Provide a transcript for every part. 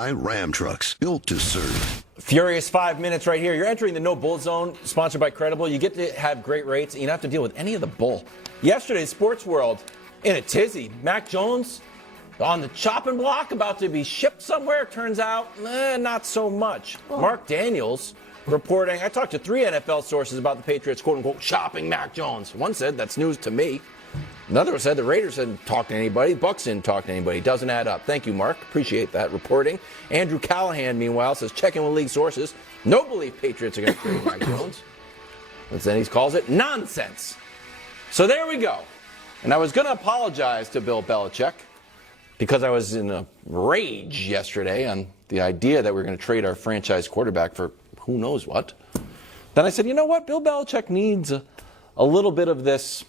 Ram trucks built to serve. Furious 5 minutes right here. You're entering the No Bull Zone, sponsored by Credible. You get to have great rates, and you don't have to deal with any of the bull. Yesterday, sports world in a tizzy. Mac Jones on the chopping block, about to be shipped somewhere. Turns out, not so much. Mark Daniels reporting. I talked to 3 NFL sources about the Patriots, quote-unquote, shopping Mac Jones. One said that's news to me. Another said the Raiders hadn't talked to anybody. Bucs didn't talk to anybody. Doesn't add up. Thank you, Mark. Appreciate that reporting. Andrew Callahan, meanwhile, says checking with league sources. No belief Patriots are going to trade Mac Jones. And then he calls it nonsense. So there we go. And I was going to apologize to Bill Belichick because I was in a rage yesterday on the idea that we were going to trade our franchise quarterback for who knows what. Then I said, you know what? Bill Belichick needs a little bit of this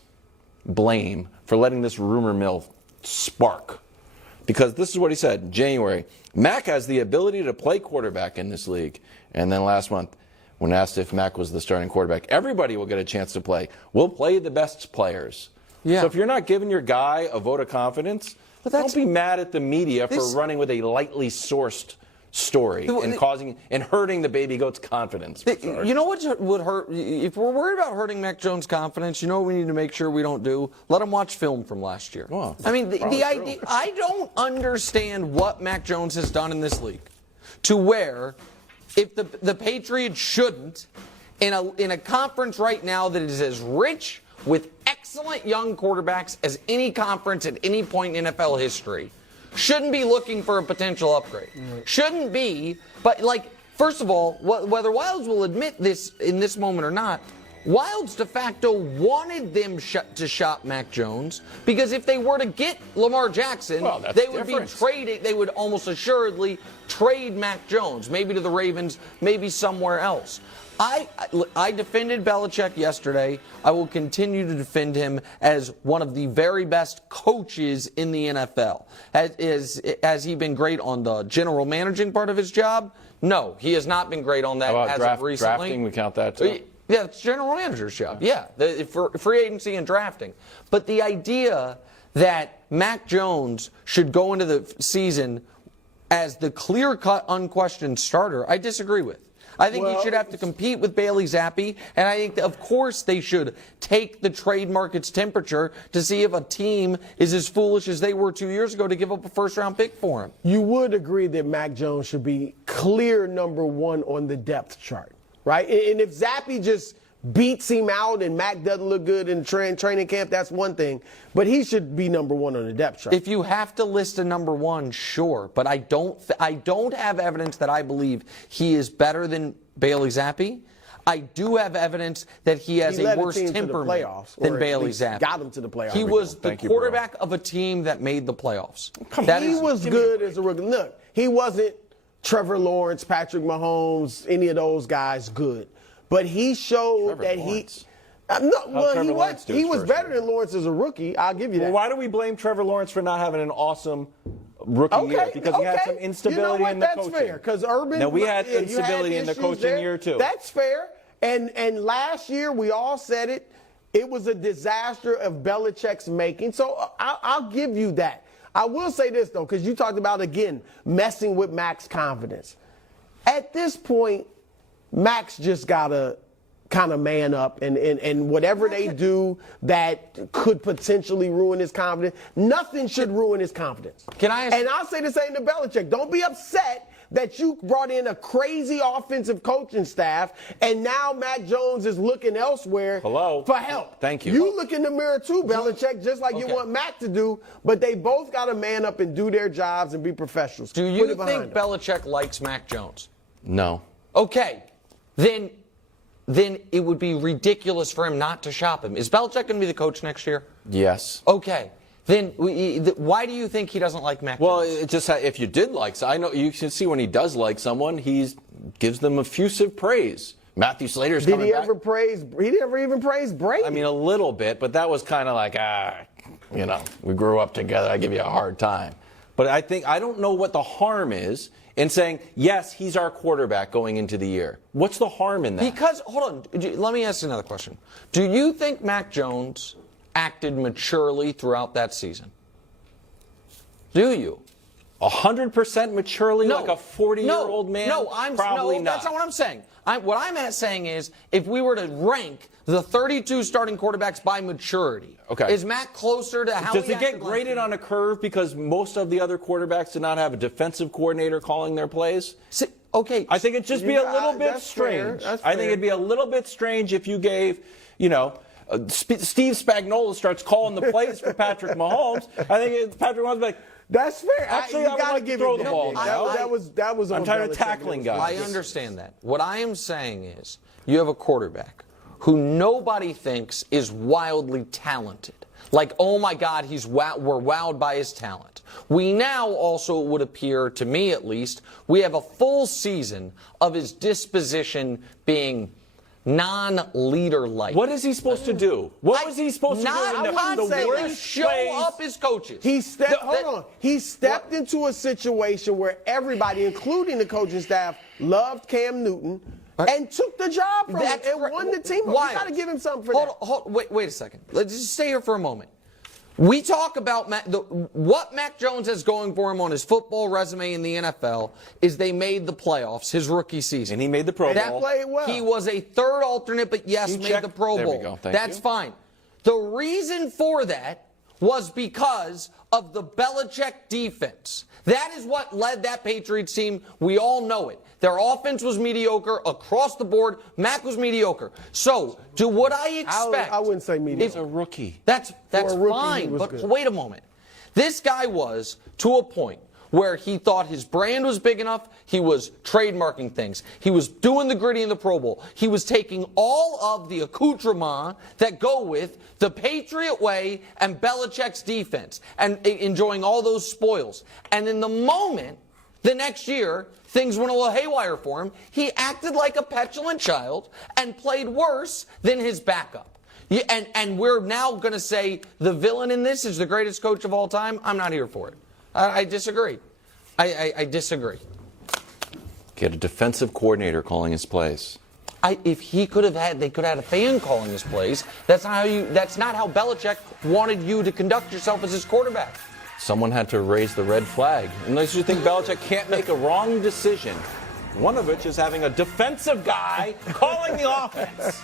blame for letting this rumor mill spark. Because this is what he said in January. Mac has the ability to play quarterback in this league. And then last month, when asked if Mac was the starting quarterback, everybody will get a chance to play. We'll play the best players. Yeah. So if you're not giving your guy a vote of confidence, don't be mad at the media for running with a lightly sourced story and hurting the baby goat's confidence. You know what would hurt? If we're worried about hurting Mac Jones' confidence, you know what we need to make sure we don't do? Let him watch film from last year. Oh, I mean, the idea. I don't understand what Mac Jones has done in this league to where, if the Patriots shouldn't, in a conference right now that is as rich with excellent young quarterbacks as any conference at any point in NFL history, shouldn't be looking for a potential upgrade. Shouldn't be, but first of all, whether Wilds will admit this in this moment or not, Wilds de facto wanted them to shop Mac Jones because if they were to get Lamar Jackson, they would be trading. They would almost assuredly trade Mac Jones, maybe to the Ravens, maybe somewhere else. I defended Belichick yesterday. I will continue to defend him as one of the very best coaches in the NFL. Has he been great on the general managing part of his job? No, he has not been great on that as of recently. Drafting, we count that too? Yeah, it's general manager's job. Yeah, for free agency and drafting. But the idea that Mac Jones should go into the season as the clear-cut, unquestioned starter, I disagree with. I think he should have to compete with Bailey Zappi, and I think, of course, they should take the trade market's temperature to see if a team is as foolish as they were 2 years ago to give up a first-round pick for him. You would agree that Mac Jones should be clear number one on the depth chart, right? And if Zappi just beats him out and Mac doesn't look good in training camp, that's one thing. But he should be number one on the depth chart. If you have to list a number one, sure. But I don't have evidence that I believe he is better than Bailey Zappi. I do have evidence that he has a worse temperament than Bailey Zappi. Got him to the playoffs. He was the quarterback of a team that made the playoffs. He was good as a rookie. Look, he wasn't Trevor Lawrence, Patrick Mahomes, any of those guys good. But he showed that he was better than Lawrence as a rookie. I'll give you that. Well, why do we blame Trevor Lawrence for not having an awesome rookie year? Because he had some instability in the coaching. That's fair. Because Urban, now we had instability in the coaching year too. That's fair. And last year we all said it. It was a disaster of Belichick's making. So I'll give you that. I will say this though, because you talked about again messing with Mac's confidence. At this point, Mac's just got to kind of man up and whatever they do that could potentially ruin his confidence, nothing should ruin his confidence. And I'll say the same to Belichick. Don't be upset that you brought in a crazy offensive coaching staff and now Mac Jones is looking elsewhere for help. Thank you. You look in the mirror too, Belichick, just like you want Mac to do, but they both got to man up and do their jobs and be professionals. Do you think Belichick likes Mac Jones? No. Okay. Then it would be ridiculous for him not to shop him. Is Belichick going to be the coach next year? Yes. Okay. Then why do you think he doesn't like Mac Jones? Well, it just if you did like, I know you can see when he does like someone, he gives them effusive praise. Matthew Slater's coming back. He never even praised Brady. I mean, a little bit, but that was kind of like, we grew up together. I give you a hard time. But I don't know what the harm is in saying, yes, he's our quarterback going into the year. What's the harm in that? Because, hold on, let me ask you another question. Do you think Mac Jones acted maturely throughout that season? Do you? 100% maturely like a 40-year-old man? Probably not. That's not what I'm saying. What I'm saying is, if we were to rank the 32 starting quarterbacks by maturity, is Mac closer to how Does he it get graded on a curve because most of the other quarterbacks did not have a defensive coordinator calling their plays? Okay. I think it'd just be a little bit strange. I think it'd be a little bit strange if you gave, Steve Spagnuolo starts calling the plays for Patrick Mahomes. I think Patrick Mahomes would be like, that's fair. Actually, I would like to throw the ball now. That was. I'm tired of tackling guys. I understand that. What I am saying is, you have a quarterback who nobody thinks is wildly talented. Like, oh my God, we're wowed by his talent. We now also, it would appear, to me at least, we have a full season of his disposition being non-leader-like. What is he supposed to do? What was he supposed to do? Not constantly show up his coaches. He stepped into a situation where everybody, including the coaching staff, loved Cam Newton and took the job from him and won the team. Why? You got to give him something for that. Wait a second. Let's just stay here for a moment. We talk about what Mac Jones has going for him on his football resume in the NFL is they made the playoffs his rookie season. And he made the Pro Bowl. That played well. He was a third alternate, but yes, made the Pro Bowl. There we go. That's fine. The reason for that was because of the Belichick defense. That is what led that Patriots team. We all know it. Their offense was mediocre across the board. Mac was mediocre. So, what I expect? I wouldn't say mediocre. He's a rookie. That's a rookie, fine. But good. wait a moment. This guy was to a point where he thought his brand was big enough. He was trademarking things. He was doing the gritty in the Pro Bowl. He was taking all of the accoutrement that go with the Patriot way and Belichick's defense and enjoying all those spoils. And in the moment, the next year, things went a little haywire for him. He acted like a petulant child and played worse than his backup. And we're now going to say the villain in this is the greatest coach of all time? I'm not here for it. I disagree. I disagree. Get a defensive coordinator calling his plays. If he could have they could have had a fan calling his plays. That's not how Belichick wanted you to conduct yourself as his quarterback. Someone had to raise the red flag. Unless you think Belichick can't make a wrong decision, one of which is having a defensive guy calling the offense.